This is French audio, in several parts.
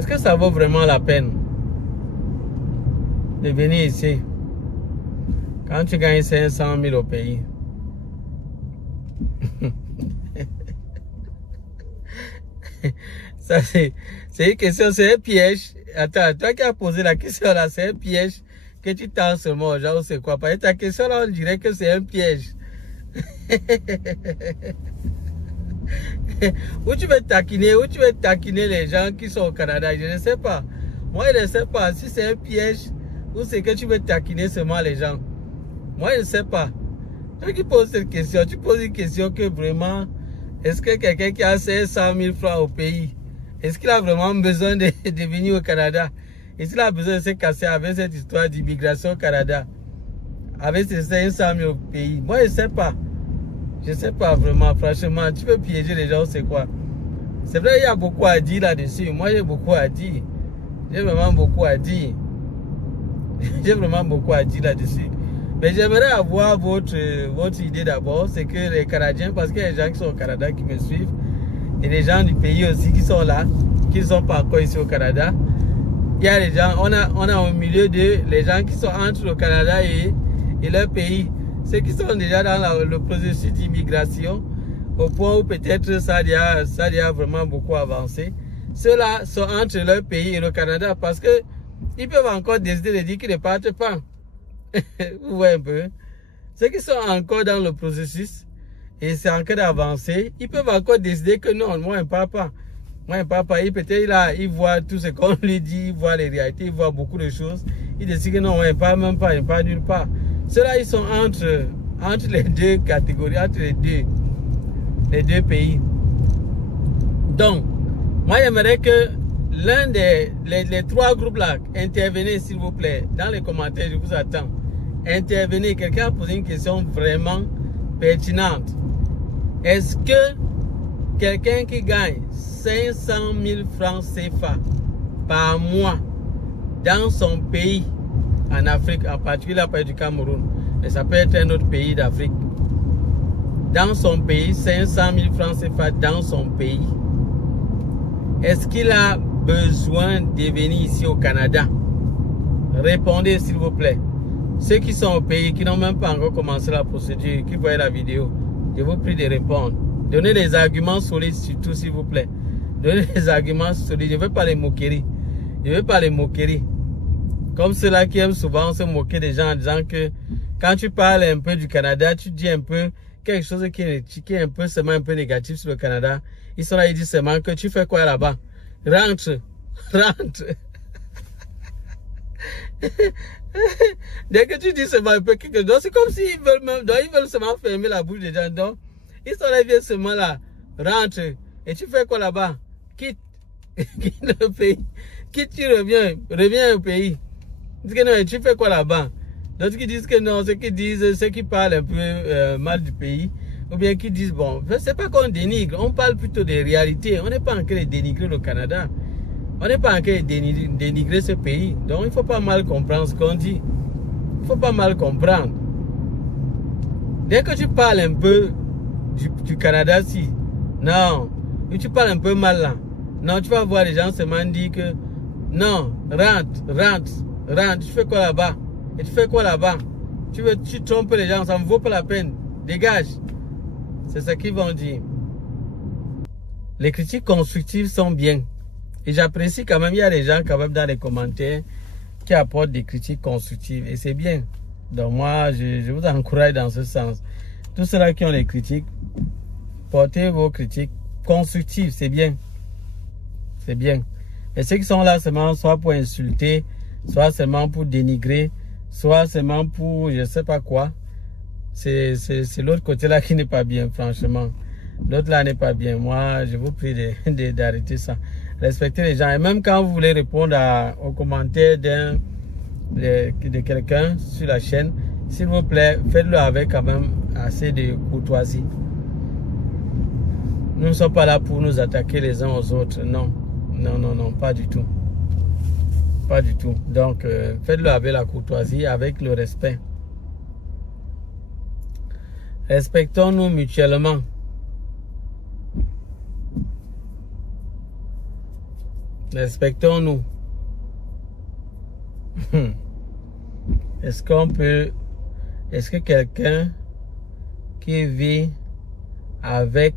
Est-ce que ça vaut vraiment la peine de venir ici quand tu gagnes 500 000 au pays? Ça, c'est une question, c'est un piège. Attends, toi qui as posé la question là, c'est un piège que tu tends seulement aux gens, c'est quoi? Parce que ta question là, on dirait que c'est un piège. Où tu veux taquiner les gens qui sont au Canada? Je ne sais pas. Moi, je ne sais pas si c'est un piège ou c'est que tu veux taquiner seulement les gens. Moi, je ne sais pas. Toi qui poses cette question, tu poses une question que vraiment, est-ce que quelqu'un qui a 500 000 francs au pays, est-ce qu'il a vraiment besoin de venir au Canada? Est-ce qu'il a besoin de se casser avec cette histoire d'immigration au Canada? Avec ces 500 000 au pays? Moi, je ne sais pas. Je ne sais pas vraiment, franchement. Tu peux piéger les gens, c'est quoi? C'est vrai, il y a beaucoup à dire là-dessus. Moi, j'ai beaucoup à dire. J'ai vraiment beaucoup à dire. J'ai vraiment beaucoup à dire là-dessus. Mais j'aimerais avoir votre idée d'abord. C'est que les Canadiens, parce qu'il y a des gens qui sont au Canada qui me suivent, et les gens du pays aussi qui sont là, qui ne sont pas encore ici au Canada. Il y a les gens, on a au milieu de les gens qui sont entre le Canada et leur pays. Ceux qui sont déjà dans le processus d'immigration, au point où peut-être ça a vraiment beaucoup avancé. Ceux-là sont entre leur pays et le Canada parce que ils peuvent encore décider de dire qu'ils ne partent pas. Vous voyez un peu. Ceux qui sont encore dans le processus et c'est encore avancé, ils peuvent encore décider que non, moi je ne pars pas. Moi je ne pars pas. Peut-être il voit tout ce qu'on lui dit, il voit les réalités, il voit beaucoup de choses. Il décide que non, on ne part même pas, il ne part nulle part. Ceux-là, ils sont entre les deux catégories, entre les deux pays. Donc, moi, j'aimerais que l'un les trois groupes-là, intervenez s'il vous plaît, dans les commentaires, je vous attends. Intervenez, quelqu'un a posé une question vraiment pertinente. Est-ce que quelqu'un qui gagne 500 000 francs CFA par mois dans son pays, en Afrique, en particulier à part du Cameroun, mais ça peut être un autre pays d'Afrique, dans son pays, 500 000 francs CFA dans son pays, est-ce qu'il a besoin de venir ici au Canada? Répondez s'il vous plaît. Ceux qui sont au pays, qui n'ont même pas encore commencé la procédure, qui voient la vidéo, je vous prie de répondre. Donnez des arguments solides surtout s'il vous plaît. Donnez des arguments solides. Je ne veux pas les moqueries. Je ne veux pas les moqueries. Comme ceux-là qui aiment souvent se moquer des gens en disant que quand tu parles un peu du Canada, tu dis un peu quelque chose qui est un peu seulement un peu négatif sur le Canada. Ils sont là, ils disent seulement que tu fais quoi là-bas? Rentre. Dès que tu dis seulement un peu quelque chose, c'est comme s'ils veulent seulement fermer la bouche des gens. Donc, ils sont là, ils viennent seulement là. Rentre. Et tu fais quoi là-bas? Quitte le pays. Quitte, tu reviens au pays. Dis que non, tu fais quoi là-bas? D'autres qui disent que non, ceux qui parlent un peu mal du pays, ou bien qui disent, bon, c'est pas qu'on dénigre, on parle plutôt des réalités. On n'est pas en train de dénigrer le Canada. On n'est pas en train de dénigrer ce pays. Donc, il ne faut pas mal comprendre ce qu'on dit. Il ne faut pas mal comprendre. Dès que tu parles un peu du Canada, si, non, tu parles un peu mal là, non, tu vas voir les gens seulement dire que, non, rentre, tu fais quoi là-bas? Et tu fais quoi là-bas? Tu trompes les gens, ça ne vaut pas la peine. Dégage. C'est ce qu'ils vont dire. Les critiques constructives sont bien. Et j'apprécie quand même, il y a des gens quand même dans les commentaires qui apportent des critiques constructives. Et c'est bien. Donc moi, je vous encourage dans ce sens. Tous ceux-là qui ont des critiques, portez vos critiques constructives. C'est bien. C'est bien. Et ceux qui sont là seulement soit pour insulter, soit seulement pour dénigrer, soit seulement pour je ne sais pas quoi, c'est l'autre côté là qui n'est pas bien, franchement. L'autre là n'est pas bien. Moi, je vous prie d'arrêter ça. Respectez les gens. Et même quand vous voulez répondre aux commentaires de quelqu'un sur la chaîne, s'il vous plaît, faites-le avec quand même assez de courtoisie. Nous ne sommes pas là pour nous attaquer les uns aux autres. Non. Non, pas du tout. Pas du tout. Donc, faites-le avec la courtoisie, avec le respect. Respectons-nous mutuellement. Respectons-nous. Est-ce qu'on peut... Est-ce que quelqu'un qui vit avec...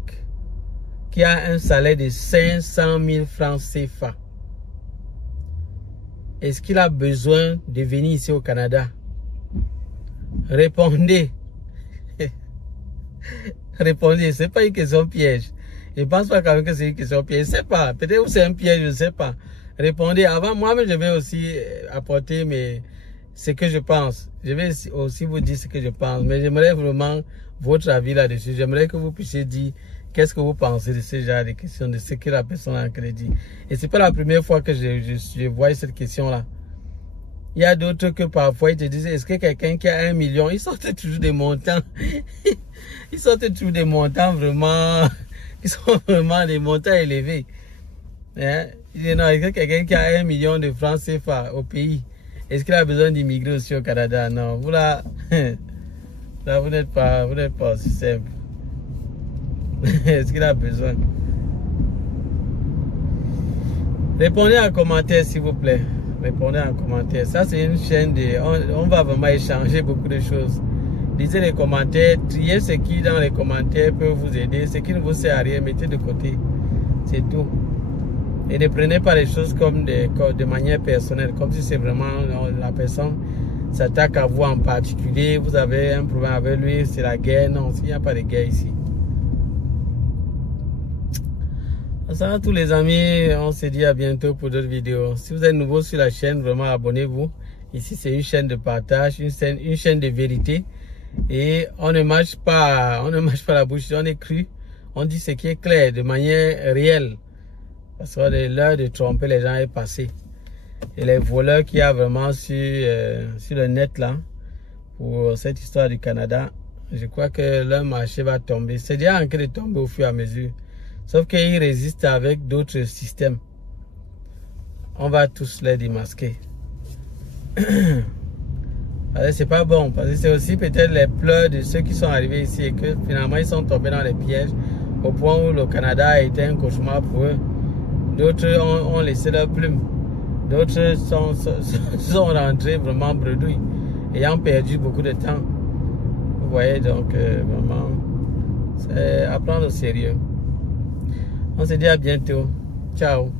qui a un salaire de 500 000 francs CFA, est-ce qu'il a besoin de venir ici au Canada? Répondez. Répondez, c'est pas une question piège. Je pense pas quand même que c'est une question piège. Je sais pas. Peut-être que c'est un piège, je ne sais pas. Répondez. Avant, moi-même, je vais aussi apporter ce que je pense. Je vais aussi vous dire ce que je pense. Mais j'aimerais vraiment votre avis là-dessus. J'aimerais que vous puissiez dire qu'est-ce que vous pensez de ce genre de questions, de ce que la personne a crédit. Et c'est pas la première fois que je vois cette question-là. Il y a d'autres que parfois ils te disent, est-ce que quelqu'un qui a 1 million, ils sortent toujours des montants. Ils sortent toujours des montants vraiment, qui sont vraiment des montants élevés. Hein? Non, est-ce que quelqu'un qui a 1 million de francs CFA au pays, est-ce qu'il a besoin d'immigrer aussi au Canada? Non, vous là, là vous n'êtes pas aussi simple. Est-ce qu'il a besoin? Répondez en commentaire s'il vous plaît. Répondez en commentaire. Ça c'est une chaîne de... On va vraiment échanger beaucoup de choses. Lisez les commentaires, triez ce qui dans les commentaires peut vous aider. Ce qui ne vous sert à rien, mettez de côté. C'est tout. Et ne prenez pas les choses comme de manière personnelle, comme si c'est vraiment la personne s'attaque à vous en particulier. Vous avez un problème avec lui, c'est la guerre. Non, il n'y a pas de guerre ici. Ça va tous les amis, on se dit à bientôt pour d'autres vidéos. Si vous êtes nouveau sur la chaîne, vraiment abonnez-vous. Ici c'est une chaîne de partage, une chaîne de vérité. Et on ne marche pas la bouche, on est cru. On dit ce qui est clair de manière réelle. Parce que l'heure de tromper les gens est passée. Et les voleurs qu'il y a vraiment sur le net là, pour cette histoire du Canada, je crois que leur marché va tomber. C'est déjà en train de tomber au fur et à mesure. Sauf qu'ils résistent avec d'autres systèmes. On va tous les démasquer. C'est pas bon. Parce que c'est aussi peut-être les pleurs de ceux qui sont arrivés ici et que finalement ils sont tombés dans les pièges au point où le Canada a été un cauchemar pour eux. D'autres ont laissé leur plume. D'autres sont rentrés vraiment bredouilles, ayant perdu beaucoup de temps. Vous voyez, donc vraiment, c'est à prendre au sérieux. On se dit à bientôt. Ciao.